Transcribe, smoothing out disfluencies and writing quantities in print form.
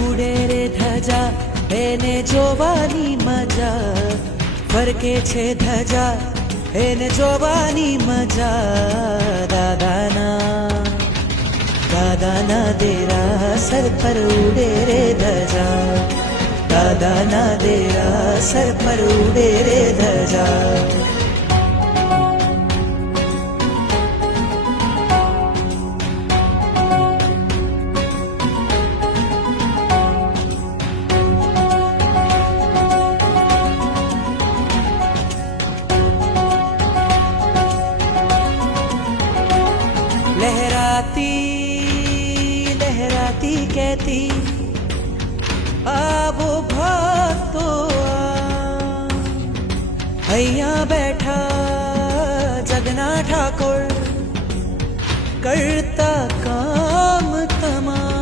ઉડે રે ધજા એને જોવાની મજા, ફરકે છે ધજા એને જોવાની મજા. દાદાના દેરાસર પર ઉડે રે ધજા, દાદાના દેરાસર પર ઉડે રે ધજા. लहराती लहराती कहती आवो भक्तो અહીંયા बैठा जगना ठाकुर करता काम तमाम.